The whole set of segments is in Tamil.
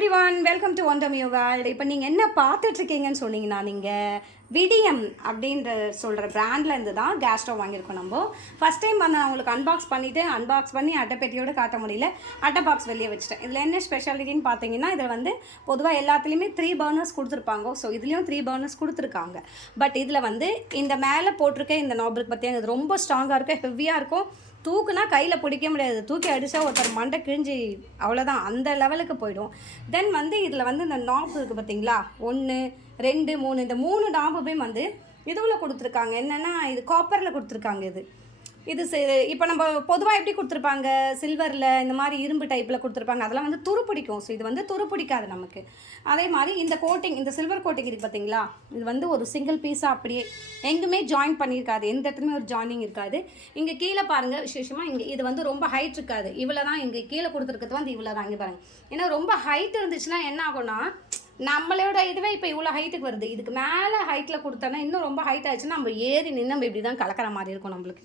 Everyone, welcome to Wondermew world. இப்போ நீங்கள் என்ன பார்த்துட்ருக்கீங்கன்னு சொன்னீங்கன்னா, நீங்கள் விடிஎம் அப்படின்ற சொல்கிற பிராண்ட்லேருந்து தான் கேஸ் ஸ்டவ் வாங்கியிருக்கோம். நம்ம ஃபஸ்ட் டைம் வந்து அவங்களுக்கு அன்பாக்ஸ் பண்ணி அட்டைப்பெட்டியோடு காட்ட முடியல, அட்டை பாக்ஸ் வெளியே வச்சுட்டேன். இதில் என்ன ஸ்பெஷாலிட்டின்னு பார்த்தீங்கன்னா, இதில் வந்து பொதுவாக எல்லாத்துலேயுமே 3 பர்னர்ஸ் கொடுத்துருப்பாங்க. ஸோ இதுலேயும் 3 பர்னர்ஸ் கொடுத்துருக்காங்க. பட் இதில் வந்து இந்த மேலே போட்டிருக்க இந்த நாபுக்கு பார்த்தீங்கன்னா இது ரொம்ப ஸ்ட்ராங்காக இருக்கும், ஹெவியாக இருக்கும். தூக்குனா கையில் பிடிக்க முடியாது, தூக்கி அடித்தா ஒருத்தர் மண்டை கிழிஞ்சி அவ்வளோதான், அந்த லெவலுக்கு போயிடும். தென் வந்து இதில் வந்து இந்த நாப் இருக்குது பார்த்தீங்களா, 1 2 3 இந்த 3 நாபுமே வந்து இதுவில் கொடுத்துருக்காங்க. என்னென்னா இது காப்பரில் கொடுத்துருக்காங்க. இது இப்போ நம்ம பொதுவாக எப்படி கொடுத்துருப்பாங்க, சில்வரில் இந்த மாதிரி இரும்பு டைப்பில் கொடுத்துருப்பாங்க, அதெல்லாம் வந்து துரு பிடிக்கும். ஸோ இது வந்து துரு பிடிக்காது நமக்கு. அதே மாதிரி இந்த கோட்டிங், இந்த சில்வர் கோட்டிங் இருக்குது பார்த்தீங்களா, இது வந்து ஒரு சிங்கிள் பீஸாக அப்படியே எங்குமே ஜாயின் பண்ணியிருக்காது, எந்த இடத்துலையுமே ஒரு ஜாயினிங் இருக்காது. இங்கே கீழே பாருங்கள், விசேஷமாக இங்கே இது வந்து ரொம்ப ஹைட் இருக்காது, இவ்வளோ தான். இங்கே கீழே கொடுத்துருக்கிறது வந்து இவ்வளோ தான். இங்கே பாருங்கள், ஏன்னா ரொம்ப ஹைட் இருந்துச்சுன்னா என்ன ஆகும்னா, நம்மளோட இதுவே இப்போ இவ்வளோ ஹைட்டுக்கு வருது, இதுக்கு மேலே ஹைட்டில் கொடுத்தோன்னா இன்னும் ரொம்ப ஹைட் ஆகிடுச்சுன்னா நம்ம ஏறி நின்று நம்ம இப்படி தான் கலக்கிற மாதிரி இருக்கும் நம்மளுக்கு.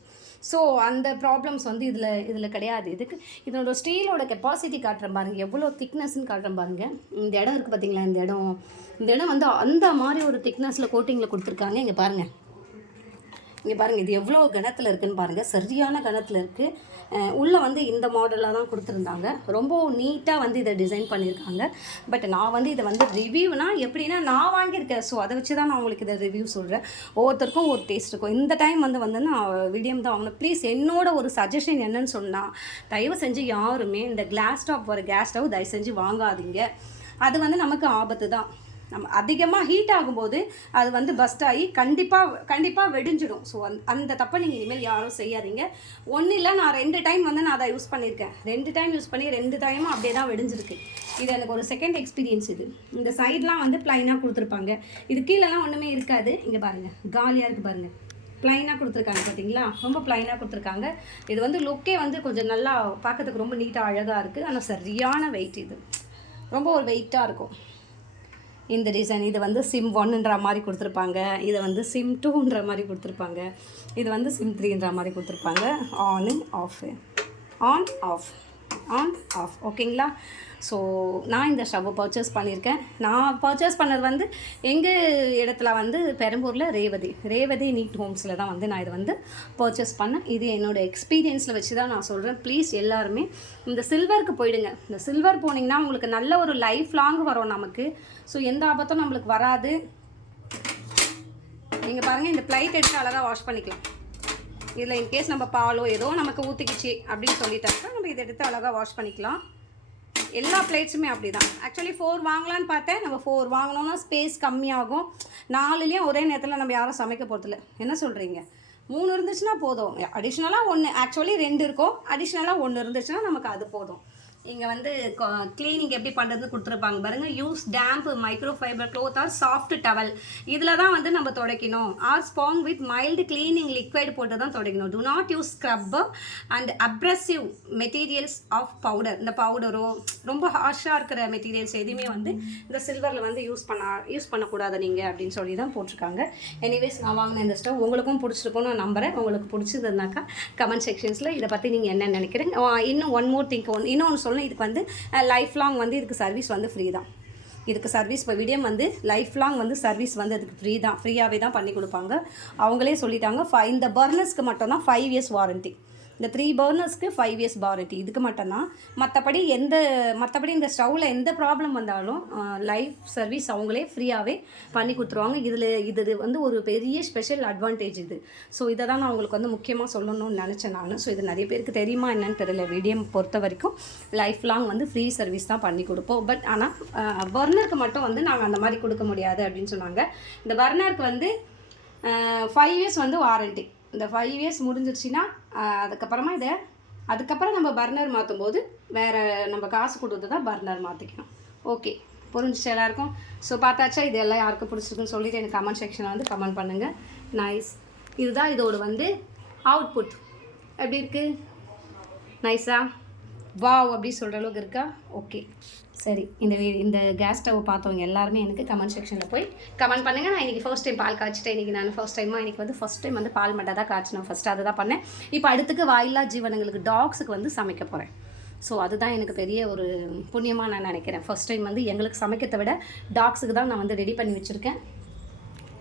ஸோ அந்த ப்ராப்ளம்ஸ் வந்து இதில் கிடையாது. இதனோட ஸ்டீலோட கெப்பாசிட்டி காட்டுறேன் பாருங்கள், எவ்வளோ திக்னஸ்ன்னு காட்டுறேன் பாருங்கள். இந்த இடம் இருக்குது பார்த்தீங்களா, இந்த இடம் வந்து அந்த மாதிரி ஒரு திக்னஸில் கோட்டிங்கில் கொடுத்துருக்காங்க. இங்கே பாருங்கள், இது எவ்வளோ கணத்தில் இருக்குதுன்னு பாருங்கள், சரியான கணத்தில் இருக்குது. உள்ளே வந்து இந்த மாடலாக தான் கொடுத்துருந்தாங்க, ரொம்ப நீட்டாக வந்து இதை டிசைன் பண்ணியிருக்காங்க. பட் நான் வந்து இதை வந்து ரிவ்யூனா எப்படின்னா நான் வாங்கியிருக்கேன், ஸோ அதை வச்சு தான் நான் உங்களுக்கு இதை ரிவ்யூ சொல்கிறேன். ஒவ்வொருத்தருக்கும் ஒரு டேஸ்ட் இருக்கும். இந்த டைம் வந்து நான் விடியம் தான் வாங்கினேன். ப்ளீஸ் என்னோட ஒரு சஜஷன் என்னன்னு சொன்னால், தயவு செஞ்சு யாருமே இந்த கேஸ் ஸ்டவ் தயவு செஞ்சு வாங்காதீங்க. அது வந்து நமக்கு ஆபத்து தான். நம்ம அதிகமாக ஹீட் ஆகும்போது அது வந்து பஸ்ட் ஆகி கண்டிப்பாக வெடிஞ்சிடும். ஸோ அந்த தப்பை நீங்கள் இனிமேல் யாரும் செய்யாதீங்க. ஒன்றும் இல்லை, நான் 2 டைம் வந்து நான் அதை யூஸ் பண்ணியிருக்கேன். 2 டைம் யூஸ் பண்ணி 2 டைமும் அப்படியே தான் வெடிஞ்சிருக்கு. இது எனக்கு ஒரு செகண்ட் எக்ஸ்பீரியன்ஸ். இந்த சைட்லாம் வந்து ப்ளைனாக கொடுத்துருப்பாங்க, இது கீழெல்லாம் ஒன்றுமே இருக்காது. இங்கே பாருங்கள், காலியாக இருக்குது பாருங்கள், ப்ளைனாக கொடுத்துருக்காங்க பார்த்தீங்களா, ரொம்ப ப்ளைனாக கொடுத்துருக்காங்க. இது வந்து லுக்கே வந்து கொஞ்சம் நல்லா பார்க்கறதுக்கு ரொம்ப நீட்டாக அழகாக இருக்குது. ஆனால் சரியான வெயிட், இது ரொம்ப ஒரு வெயிட்டாக இருக்கும். இந்த டிசைன் இது வந்து SIM 1ன்ற மாதிரி கொடுத்துருப்பாங்க, இதை வந்து SIM 2ன்ற மாதிரி கொடுத்துருப்பாங்க, இது வந்து SIM 3ன்ற மாதிரி கொடுத்துருப்பாங்க. ஆன் ஆஃப் ஓகேங்களா. ஸோ நான் இந்த ஸ்டவ்வை பர்ச்சேஸ் பண்ணியிருக்கேன். நான் பர்ச்சேஸ் பண்ணது வந்து எங்கள் இடத்துல வந்து பெரம்பூரில் ரேவதி நீட் ஹோம்ஸில் தான் வந்து நான் இதை வந்து பர்ச்சேஸ் பண்ணேன். இது என்னோடய எக்ஸ்பீரியன்ஸில் வச்சு தான் நான் சொல்கிறேன். ப்ளீஸ் எல்லாருமே இந்த சில்வருக்கு போயிடுங்க. இந்த சில்வர் போனீங்கன்னா உங்களுக்கு நல்ல ஒரு லைஃப் லாங் வரும் நமக்கு. ஸோ எந்த ஆபத்தும் நம்மளுக்கு வராது. நீங்கள் பாருங்கள், இந்த பிளைட் எடுத்து அழகாக வாஷ் பண்ணிக்கலாம். இதில் இன்கேஸ் நம்ம பாலோ ஏதோ நமக்கு ஊற்றிக்கிச்சு அப்படின்னு சொல்லிட்டாக்கா நம்ம இதை எடுத்து அழகாக வாஷ் பண்ணிக்கலாம். எல்லா பிளேட்ஸுமே அப்படி தான். ஆக்சுவலி 4 வாங்கலான்னு பார்த்தேன். நம்ம 4 வாங்கினோன்னா ஸ்பேஸ் கம்மியாகும். 4லேயும் ஒரே நேரத்தில் நம்ம யாரும் சமைக்க போகிறதில்ல. என்ன சொல்கிறீங்க? 3 இருந்துச்சுன்னா போதும். அடிஷ்னலாக 1, ஆக்சுவலி 2 இருக்கும், அடிஷ்னலாக 1 இருந்துச்சுன்னா நமக்கு அது போதும். இங்கே வந்து க்ளீனிங் எப்படி பண்ணுறது கொடுத்துருப்பாங்க பாருங்கள். Use damp microfibre cloth or soft towel. இதில் தான் வந்து நம்ம துடைக்கணும். Or sponge with mild cleaning liquid போட்டு தான் துடைக்கணும். Do not use scrubber and abrasive materials of powder. இந்த பவுடரோ ரொம்ப ஹார்ஷாக இருக்கிற மெட்டீரியல்ஸ் எதுவுமே வந்து இந்த சில்வரில் வந்து யூஸ் பண்ணக்கூடாது நீங்கள் அப்படின்னு சொல்லி தான் போட்டிருக்காங்க. எனிவேஸ், நான் வாங்கின இந்த ஸ்டவ் உங்களுக்கும் பிடிச்சிருக்கும்னு நான் நம்புகிறேன். உங்களுக்கு பிடிச்சதுனாக்கா கமெண்ட் செக்ஷன்ஸில் இதை பற்றி நீங்கள் என்ன நினைக்கிறீங்க. இன்னும் ஒன் மோர் திங்க், இன்னொன்று சொல்லணும். இதுக்கு வந்து லைஃப் லாங் வந்து இதுக்கு சர்வீஸ் வந்து ஃப்ரீ தான். இதுக்கு சர்வீஸ் இப்போ விடியம் வந்து லைஃப் லாங் வந்து சர்வீஸ் வந்து அதுக்கு ஃப்ரீயாகவே தான் பண்ணி கொடுப்பாங்க. அவங்களே சொல்லிட்டாங்க. இந்த பர்னர்ஸ்க்கு மட்டும்தான் 5 இயர்ஸ் வாரண்ட்டி. இந்த 3 பர்னர்ஸ்க்கு 5 இயர்ஸ் வாரண்ட்டி, இதுக்கு மட்டும்தான். மற்றபடி இந்த ஸ்டவ்வில் எந்த ப்ராப்ளம் வந்தாலும் லைஃப் சர்வீஸ் அவங்களே ஃப்ரீயாகவே பண்ணி கொடுத்துருவாங்க. இது வந்து ஒரு பெரிய ஸ்பெஷல் அட்வான்டேஜ் இது. ஸோ இதை தான் நான் உங்களுக்கு வந்து முக்கியமாக சொல்லணும்னு நினச்சேன் நான். ஸோ இது நிறைய பேருக்கு தெரியுமா என்னன்னு தெரியல. விடியம் பொறுத்த வரைக்கும் லைஃப் லாங் வந்து ஃப்ரீ சர்வீஸ் தான் பண்ணி கொடுப்போம். பட் ஆனால் பர்னருக்கு மட்டும் வந்து நாங்கள் அந்த மாதிரி கொடுக்க முடியாது அப்படின்னு சொன்னாங்க. இந்த பர்னருக்கு வந்து 5 இயர்ஸ் வந்து வாரண்ட்டி. இந்த 5 இயர்ஸ் முடிஞ்சிருச்சுன்னா அதுக்கப்புறம் நம்ம பர்னர் மாற்றும் போது வேறு நம்ம காசு கொடுத்து தான் பர்னர் மாற்றிக்கணும். ஓகே, புரிஞ்சிச்சு எல்லாருக்கும்? ஸோ பார்த்தாச்சா, இது எல்லாம் யாருக்கு பிடிச்சிருக்குன்னு சொல்லிட்டு எனக்கு கமெண்ட் செக்ஷனில் வந்து கமெண்ட் பண்ணுங்கள். நைஸ். இதுதான் இதோட வந்து அவுட்புட். எப்படி இருக்குது? நைஸா? வாவ் அப்படி சொல்கிற அளவுக்கு இருக்கா? ஓகே, சரி. இந்த கேஸ் ஸ்டவ் பார்த்தவங்க எல்லாருமே எனக்கு கமெண்ட் செக்ஷனில் போய் கமெண்ட் பண்ணுங்கள். நான் இன்றைக்கி ஃபர்ஸ்ட் டைம் பால் காய்ச்சிட்டேன். இன்றைக்கி நான் ஃபர்ஸ்ட் டைம் வந்து பால் மட்டும் தான் காய்ச்சினேன். ஃபஸ்ட்டு அதை தான் பண்ணேன். இப்போ அடுத்துக்கு வாயில்லா ஜீவனங்களுக்கு டாக்ஸுக்கு வந்து சமைக்க போகிறேன். ஸோ அதுதான் எனக்கு பெரிய ஒரு புண்ணியமாக நான் நினைக்கிறேன். ஃபர்ஸ்ட் டைம் வந்து எங்களுக்கு சமைக்கிறதை விட டாக்ஸுக்கு தான் நான் வந்து ரெடி பண்ணி வச்சுருக்கேன்.